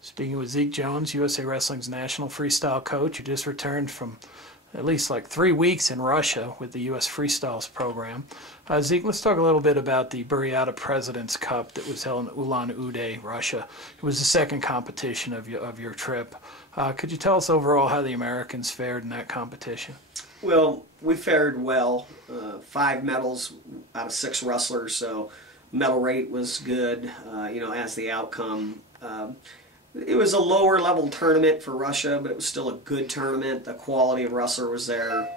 Speaking with Zeke Jones, USA Wrestling's national freestyle coach, who just returned from at least like 3 weeks in Russia with the U.S. Freestyles program. Zeke, let's talk a little bit about the Buryatia President's Cup that was held in Ulan Ude, Russia. It was the second competition of your trip. Could you tell us overall how the Americans fared in that competition? Well, we fared well. 5 medals out of 6 wrestlers, so medal rate was good, as the outcome. It was a lower level tournament for Russia, but it was still a good tournament. The quality of wrestler was there.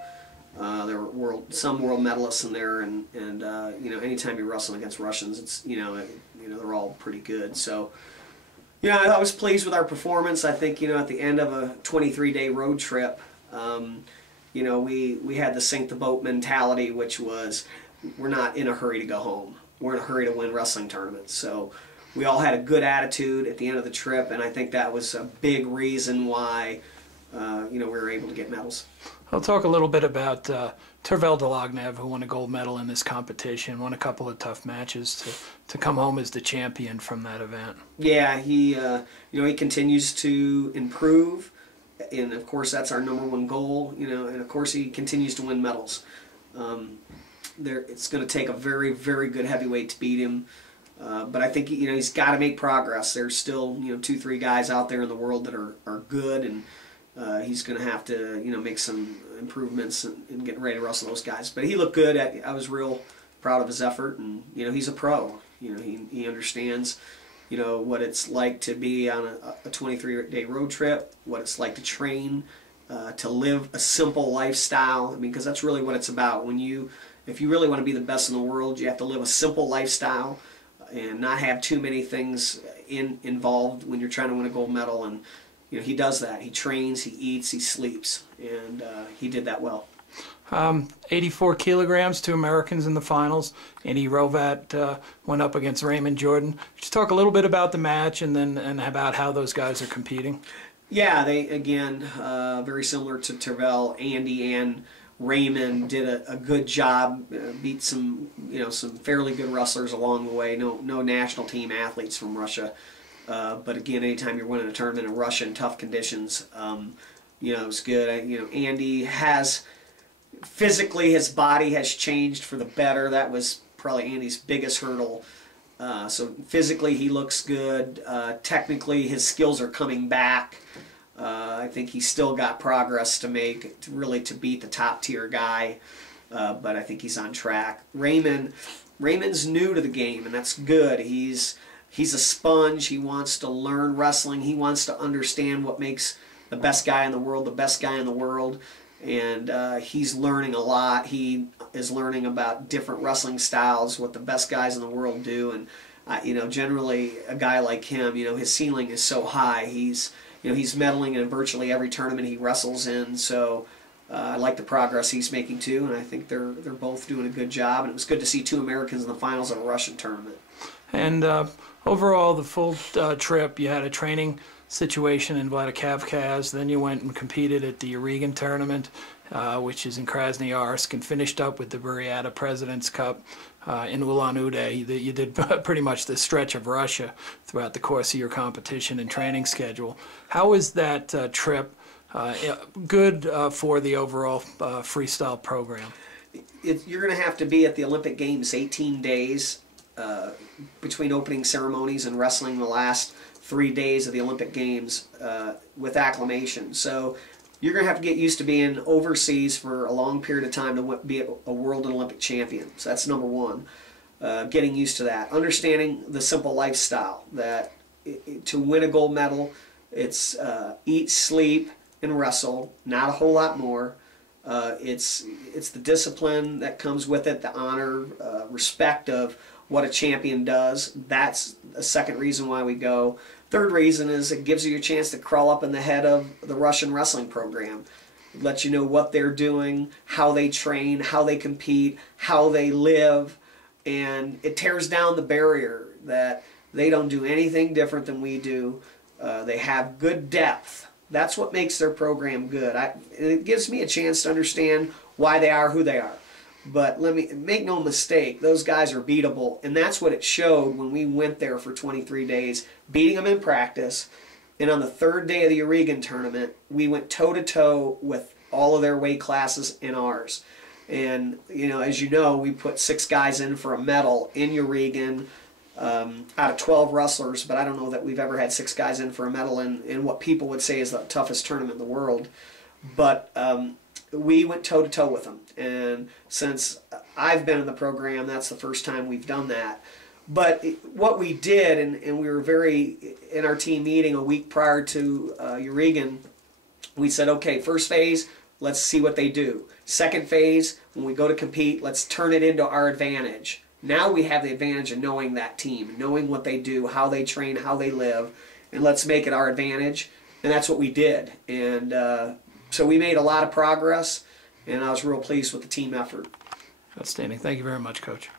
There were some world medalists in there, and anytime you're wrestling against Russians, it's they're all pretty good. So I was pleased with our performance. I think at the end of a 23-day road trip, we had the sink the boat mentality, which was we're not in a hurry to go home. We're in a hurry to win wrestling tournaments. So we all had a good attitude at the end of the trip, and I think that was a big reason why we were able to get medals. I'll talk a little bit about Tervel Delagnev, who won a gold medal in this competition, won a couple of tough matches to come home as the champion from that event. Yeah, he continues to improve, and of course that's our #1 goal. And of course he continues to win medals. It's going to take a very, very good heavyweight to beat him. But I think he's got to make progress. There's still 2-3 guys out there in the world that are good, and he's going to have to make some improvements and get ready to wrestle those guys. But he looked good. I was real proud of his effort, and he's a pro. He understands what it's like to be on a 23-day road trip, what it's like to train, to live a simple lifestyle. I mean, because that's really what it's about. If you really want to be the best in the world, you have to live a simple lifestyle and not have too many things involved when you're trying to win a gold medal. And he does that. He trains, he eats, he sleeps, and he did that well. 84 kilograms, 2 Americans in the finals. Andy Rovat went up against Raymond Jordan. Just talk a little bit about the match and about how those guys are competing. Yeah, they again very similar to Tervel. Andy and Raymond did a good job, beat some fairly good wrestlers along the way. No national team athletes from Russia, but again, anytime you're winning a tournament in Russia in tough conditions, it was good. Andy has physically, his body has changed for the better. That was probably Andy's biggest hurdle. So physically, he looks good. Technically, his skills are coming back. I think he's still got progress to make to beat the top tier guy, but I think he's on track. Raymond's new to the game, and that's good. He's a sponge. He wants to learn wrestling. He wants to understand what makes the best guy in the world the best guy in the world, and he's learning a lot. He is learning about different wrestling styles, what the best guys in the world do, and generally a guy like him, his ceiling is so high. He's medaling in virtually every tournament he wrestles in, so I like the progress he's making too, and I think they're both doing a good job, and it was good to see 2 Americans in the finals of a Russian tournament. And overall, the full trip, you had a training situation in Vladikavkaz, then you went and competed at the Oregon tournament, which is in Krasnoyarsk, and finished up with the Buryatia President's Cup in Ulan Ude. You did pretty much the stretch of Russia throughout the course of your competition and training schedule. How was that trip good for the overall freestyle program? You're going to have to be at the Olympic Games 18 days between opening ceremonies and wrestling the last 3 days of the Olympic Games with acclimation. So you're going to have to get used to being overseas for a long period of time to be a world and Olympic champion. So that's #1. Getting used to that. Understanding the simple lifestyle that to win a gold medal, it's eat, sleep, and wrestle. Not a whole lot more. It's the discipline that comes with it, the honor, respect of what a champion does. That's a second reason why we go. Third reason is it gives you a chance to crawl up in the head of the Russian wrestling program. It lets you know what they're doing, how they train, how they compete, how they live, and it tears down the barrier that they don't do anything different than we do. They have good depth. That's what makes their program good. It gives me a chance to understand why they are who they are. But make no mistake, those guys are beatable, and that's what it showed when we went there for 23 days, beating them in practice, And on the third day of the Oregon tournament, we went toe-to-toe with all of their weight classes and ours. And, as you know, we put 6 guys in for a medal in Oregon out of 12 wrestlers, but I don't know that we've ever had 6 guys in for a medal in what people would say is the toughest tournament in the world. But we went toe-to-toe with them. And since I've been in the program, that's the first time we've done that. But what we did, and we were in our team meeting a week prior to Oregon, we said, okay, first phase, let's see what they do. Second phase, when we go to compete, let's turn it into our advantage. Now we have the advantage of knowing that team, knowing what they do, how they train, how they live, and let's make it our advantage. And that's what we did. And so we made a lot of progress, and I was real pleased with the team effort. Outstanding. Thank you very much, Coach.